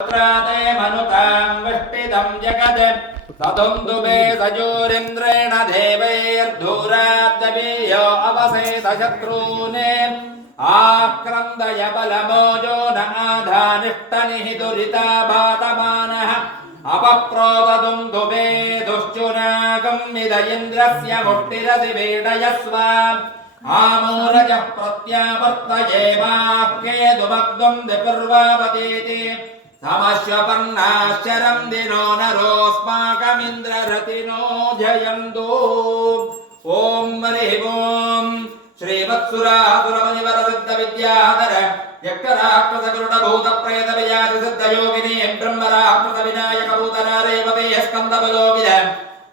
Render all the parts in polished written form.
त्राते मनुतां वष्टिदं जगत् तदुन्दुबे सजोरिन्द्रेण देवैर्धूराद्दवीयो अवसेतशत्रून् आक्रन्दय बलमोजो न आधानिष्टनिः दुरिता बातमानः अपप्रोदुन्दुबे दुश्चुनागं विद इन्द्रस्य मुष्टिरसि वेडयस्व आमूरजः प्रत्यावर्तयेमाः केतुमग्धं दिपूर्वावतीति समश्वपन्नाश्चरं दिनो नरोऽस्माकमिन्द्ररतिनो जयन्तु। ॐ हरिः ॐ श्रीवत्सुरासुरमुनिवरसिद्धविद्याधर यक्षराक्षसगरुडभूतप्रेतविजातिसिद्धयोगिनी ब्रह्मराक्षसविनायकभूतनारेवते स्कन्दबलोविद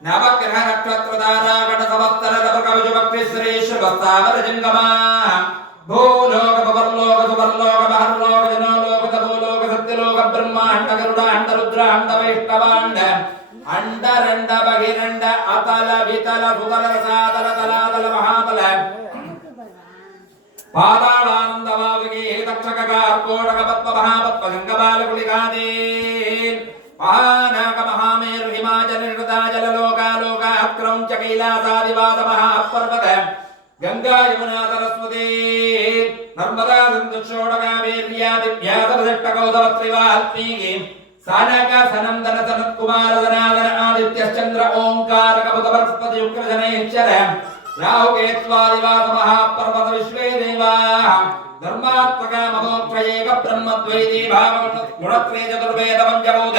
नवग्रहनक्षत्रतारागणसमस्तरपकविजुभक्तिश्रीश्वरस्तावरजङ्गमा भूलोकपवर्लोकसुवर्लोकमहर्लोकजनोलोकतभूलोक सत्यलोक ब्रह्माण्ड गरुडाण्ड रुद्राण्ड वैष्णवाण्ड अण्डरण्ड बहिरण्ड अतल वितल सुतल रसातल तलातल महातल पाताळानन्दवाविगे तक्षकगार्कोटक पद्म महापद्म गङ्गबालकुलिकादे महानाग महामेरु हिमाचल निर्गताजललोकालोकाः क्रौञ्च कैलासादिवास महापर्वत गंगा यमुना सरस्वती नर्मदा सिंधु षोडकावेर्यादिव्यासवसिष्ठकौतमत्रिवाल्मीकि सानक सनंदन सनत कुमार धनाधन आदित्यश्चंद्र ओंकार कबुत बृहस्पति शुक्र शनैश्चर राहु केत्वादिवास महापर्वत विश्वे देवाः धर्मात्मका महोक्षयेक ब्रह्मद्वैती भावगुणत्रय चतुर्वेद पंचभूत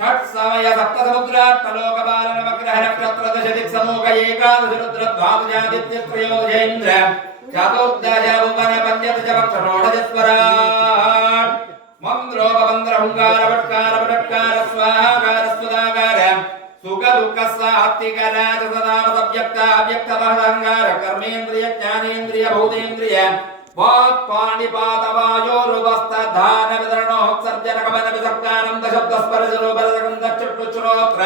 षट् समय सप्त समुद्रात्मलोक बाल नवग्रह नक्षत्र दश दिक्समूह एकादश रुद्र द्वादशादित्य त्रयोदशेन्द्र चतुर्दश भुवन पंचदश पक्ष षोडशस्वराट् मन्द्रोपमन्द्र हुंकार वट्कार वटकार स्वाहाकार स्वदाकार सुख दुःख सात्विकर सदाम सव्यक्त अव्यक्त महदंगार कर्मेन्द्रिय ज्ञानेन्द्रिय भूतेन्द्रिय वाक् पाणिपात वायोरुपस्थधान वितरणोत्सर्जन गमन विसक्तानंद शब्द स्पर्श रूपरसगंध चक्षुश्रोत्र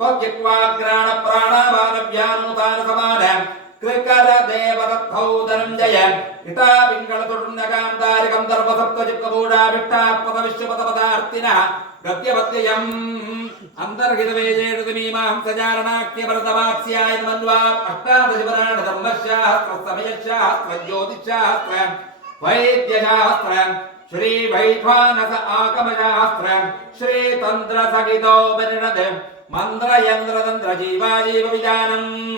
त्वग्जिह्वाग्राण प्राणापान व्यानूतान समान कृकर देवदत्तौ धनञ्जय इता पिंगल तुण्डकां दारिकं दर्भ सप्त चित्तबूढा विट्टा पद विश्वपद पदार्थिनः गत्यवत्ययम् अंतर्हित वेजेषु मीमां सजारणाख्य भरतवाक्स्याय मन्वा अष्टादश पुराण धर्मशास्त्र समयशास्त्र ज्योतिषशास्त्र वैद्यशास्त्र श्री वैखानस आगमशास्त्र श्री तंत्र सहितो परिणत मंत्र यंत्र तंत्र जीवाजीव विजानम्